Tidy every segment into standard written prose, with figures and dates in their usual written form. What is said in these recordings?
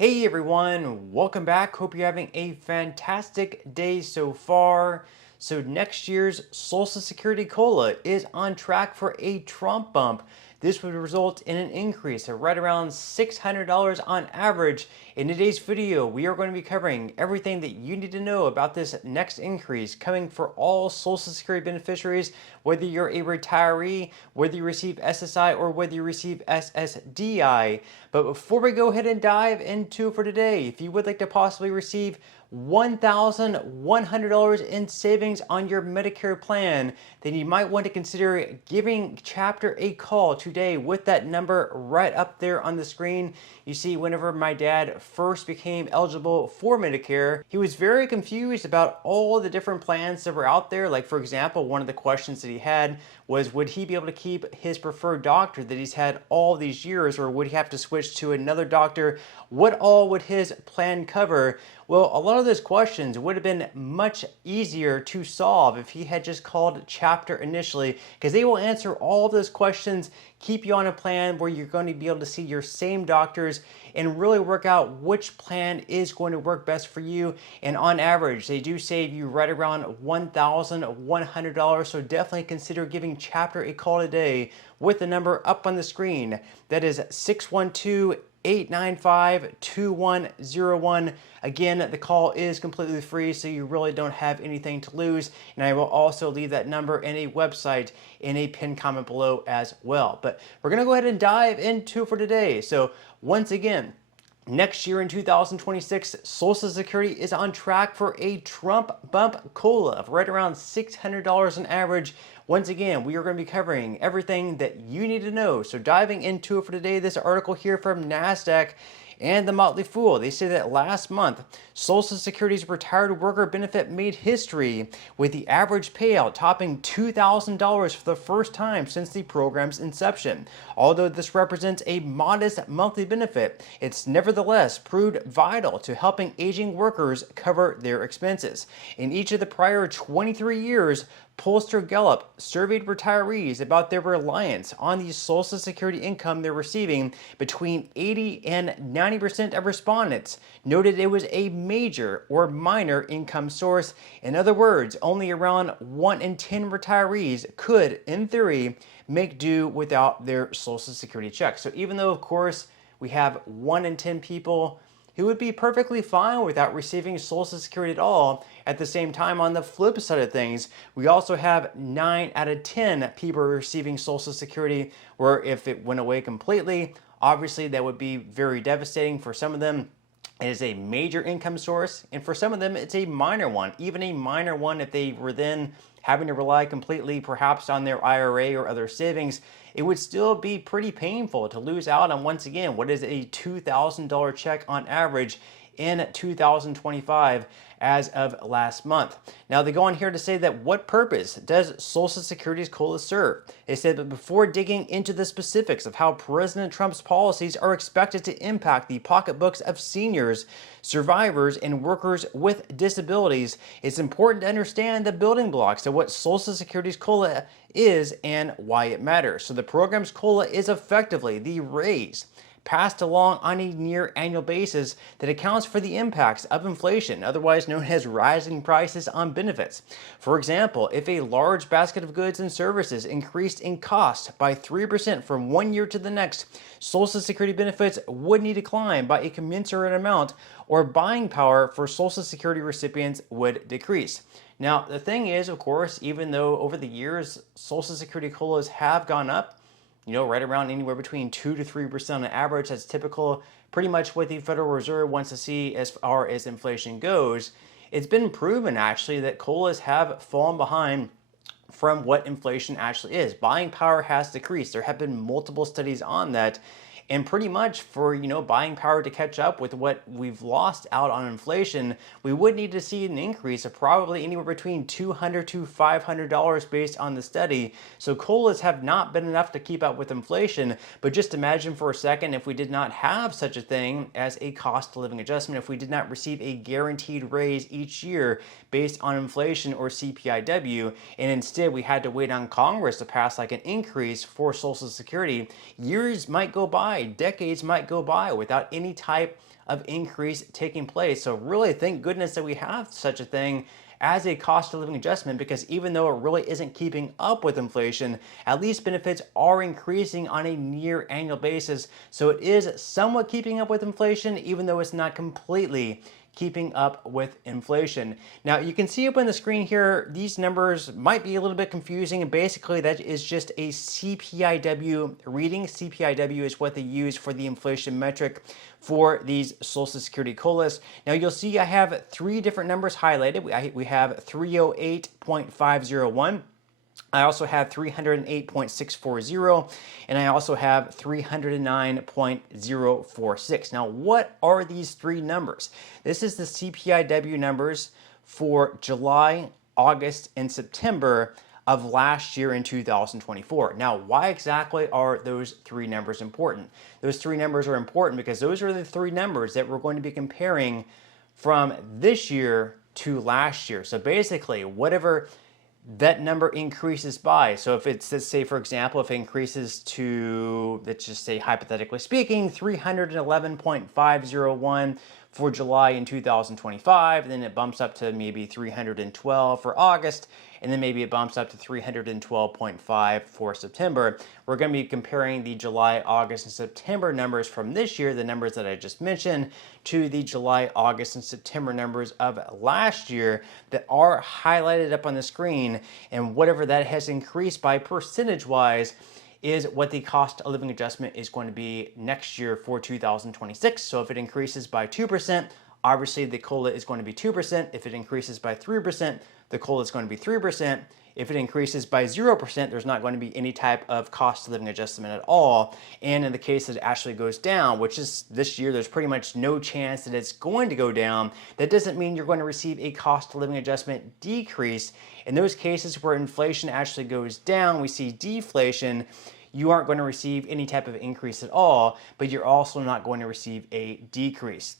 Hey everyone, welcome back. Hope you're having a fantastic day so far. So next year's Social Security COLA is on track for a Trump bump. This would result in an increase of right around $600 on average. In today's video, we are going to be covering everything that you need to know about this next increase coming for all Social Security beneficiaries, whether you're a retiree, whether you receive SSI, or whether you receive SSDI. But before we go ahead and dive into for today, if you would like to possibly receive $1,100 in savings on your Medicare plan, then you might want to consider giving Chapter a call today with that number right up there on the screen. You see, whenever my dad first became eligible for Medicare, he was very confused about all the different plans that were out there. Like, for example, one of the questions that he had was, would he be able to keep his preferred doctor that he's had all these years, or would he have to switch to another doctor? What all would his plan cover? Well, a lot of those questions would have been much easier to solve if he had just called Chapter initially, because they will answer all of those questions, keep you on a plan where you're going to be able to see your same doctors and really work out which plan is going to work best for you. And on average, they do save you right around $1,100. So definitely consider giving Chapter a call today with the number up on the screen. That is 612-895-2101. Again, the call is completely free, so you really don't have anything to lose. And I will also leave that number and a website in a pinned comment below as well. But we're going to go ahead and dive into for today. So once again, next year in 2026, Social Security is on track for a Trump bump COLA of right around $600 on average. Once again, we are going to be covering everything that you need to know. So diving into it for today, this article here from NASDAQ and The Motley Fool. They say that last month, Social Security's retired worker benefit made history, with the average payout topping $2,000 for the first time since the program's inception. Although this represents a modest monthly benefit, it's nevertheless proved vital to helping aging workers cover their expenses. In each of the prior 23 years, Pollster Gallup surveyed retirees about their reliance on the Social Security income they're receiving. Between 80 and 90% of respondents noted it was a major or minor income source. In other words, only around 1 in 10 retirees could, in theory, make do without their Social Security check. So even though, of course, we have 1 in 10 people who would be perfectly fine without receiving Social Security at all, at the same time, on the flip side of things, we also have 9 out of 10 people receiving Social Security, where if it went away completely, obviously that would be very devastating. For some of them, it is a major income source, and for some of them, it's a minor one. Even a minor one, if they were then having to rely completely perhaps on their IRA or other savings, it would still be pretty painful to lose out on, once again, what is a $2,000 check on average in 2025 as of last month. Now, they go on here to say that what purpose does Social Security's COLA serve? They said that before digging into the specifics of how President Trump's policies are expected to impact the pocketbooks of seniors, survivors, and workers with disabilities, it's important to understand the building blocks of what Social Security's COLA is and why it matters. So the program's COLA is effectively the raise passed along on a near annual basis that accounts for the impacts of inflation, otherwise known as rising prices on benefits. For example, if a large basket of goods and services increased in cost by 3% from one year to the next, Social Security benefits would need to climb by a commensurate amount, or buying power for Social Security recipients would decrease. Now, the thing is, of course, even though over the years Social Security COLAs have gone up, right around anywhere between 2 to 3% on average. That's typical, pretty much what the Federal Reserve wants to see as far as inflation goes. It's been proven, actually, that COLAs have fallen behind from what inflation actually is. Buying power has decreased. There have been multiple studies on that. And pretty much for, buying power to catch up with what we've lost out on inflation, we would need to see an increase of probably anywhere between $200 to $500 based on the study. So COLAs have not been enough to keep up with inflation. But just imagine for a second, if we did not have such a thing as a cost of living adjustment, if we did not receive a guaranteed raise each year based on inflation or CPIW, and instead we had to wait on Congress to pass like an increase for Social Security, years might go by, decades might go by without any type of increase taking place. So really, thank goodness that we have such a thing as a cost of living adjustment, because even though it really isn't keeping up with inflation, at least benefits are increasing on a near annual basis. So it is somewhat keeping up with inflation, even though it's not completely keeping up with inflation. Now you can see up on the screen here, these numbers might be a little bit confusing, and basically that is just a CPIW reading. CPIW is what they use for the inflation metric for these Social Security COLAs. Now you'll see I have three different numbers highlighted. We have 308.501. I also have 308.640, and I also have 309.046. Now, what are these three numbers? This is the CPIW numbers for July, August, and September of last year in 2024. Now, why exactly are those three numbers important? Those three numbers are important because those are the three numbers that we're going to be comparing from this year to last year. So basically, whatever that number increases by. So if it's, let's say, for example, if it increases to, let's just say, hypothetically speaking, 311.501 for July in 2025, then it bumps up to maybe 312 for August, and then maybe it bumps up to 312.5 for September. We're going to be comparing the July, August, and September numbers from this year, the numbers that I just mentioned, to the July, August, and September numbers of last year that are highlighted up on the screen, and whatever that has increased by percentage-wise is what the cost of living adjustment is going to be next year for 2026. So if it increases by 2%, obviously the COLA is going to be 2%. If it increases by 3%, the COLA is going to be 3%. If it increases by 0%, there's not going to be any type of cost of living adjustment at all. And in the case that it actually goes down, which is this year, there's pretty much no chance that it's going to go down. That doesn't mean you're going to receive a cost of living adjustment decrease. In those cases where inflation actually goes down, we see deflation. You aren't going to receive any type of increase at all, but you're also not going to receive a decrease.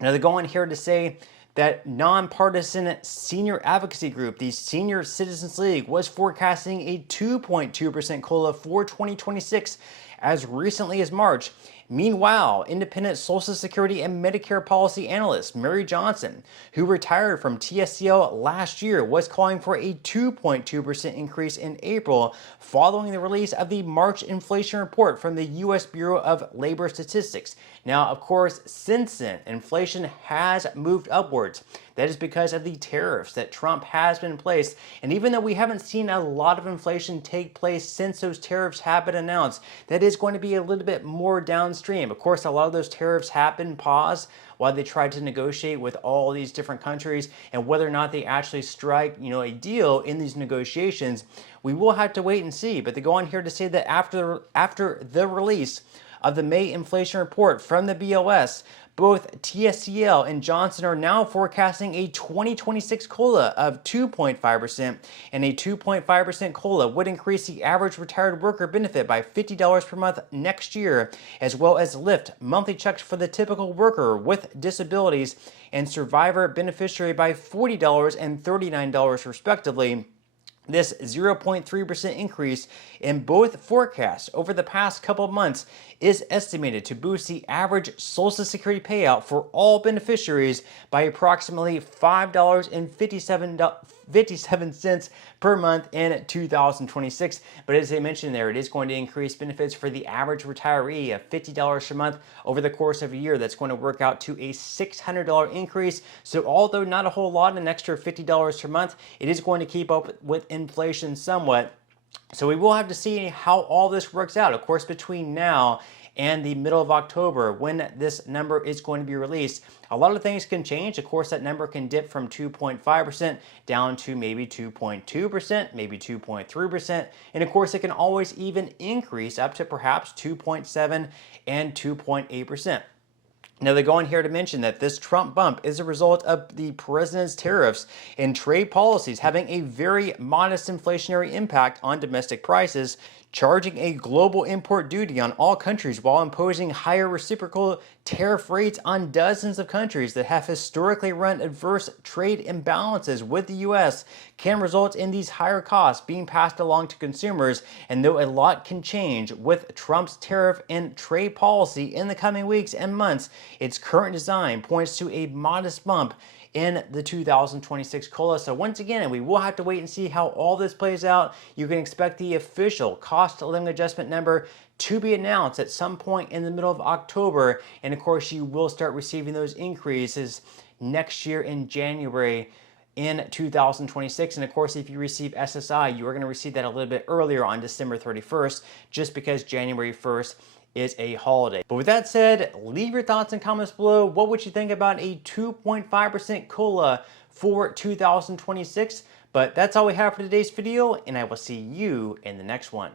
Now they go on here to say that nonpartisan senior advocacy group, the Senior Citizens League, was forecasting a 2.2% COLA for 2026 as recently as March. Meanwhile, independent Social Security and Medicare policy analyst Mary Johnson, who retired from TSCL last year, was calling for a 2.2% increase in April following the release of the March inflation report from the U.S. Bureau of Labor Statistics. Now, of course, since then, inflation has moved upwards. That is because of the tariffs that Trump has been in place. And even though we haven't seen a lot of inflation take place since those tariffs have been announced, that is going to be a little bit more downstream. Of course, a lot of those tariffs have been paused while they tried to negotiate with all these different countries, and whether or not they actually strike, a deal in these negotiations, we will have to wait and see. But they go on here to say that after the release of the May inflation report from the BLS, both TSCL and Johnson are now forecasting a 2026 COLA of 2.5%, and a 2.5% COLA would increase the average retired worker benefit by $50 per month next year, as well as lift monthly checks for the typical worker with disabilities and survivor beneficiary by $40 and $39 respectively. This 0.3% increase in both forecasts over the past couple of months is estimated to boost the average Social Security payout for all beneficiaries by approximately $5.57 per month in 2026. But as I mentioned there, it is going to increase benefits for the average retiree of $50 per month over the course of a year. That's going to work out to a $600 increase. So although not a whole lot, an extra $50 per month, it is going to keep up with inflation somewhat. So we will have to see how all this works out. Of course, between now and the middle of October, when this number is going to be released, a lot of things can change. Of course, that number can dip from 2.5% down to maybe 2.2%, maybe 2.3%. And of course, it can always even increase up to perhaps 2.7 and 2.8%. Now, they go on here to mention that this Trump bump is a result of the president's tariffs and trade policies having a very modest inflationary impact on domestic prices, charging a global import duty on all countries while imposing higher reciprocal tariff rates on dozens of countries that have historically run adverse trade imbalances with the US can result in these higher costs being passed along to consumers. And though a lot can change with Trump's tariff and trade policy in the coming weeks and months, its current design points to a modest bump in the 2026 COLA. So once again, we will have to wait and see how all this plays out. You can expect the official cost of living adjustment number to be announced at some point in the middle of October. And of course, you will start receiving those increases next year in January in 2026. And of course, if you receive SSI, you are going to receive that a little bit earlier on December 31st, just because January 1st is a holiday. But with that said, leave your thoughts and comments below. What would you think about a 2.5% COLA for 2026? But that's all we have for today's video, and I will see you in the next one.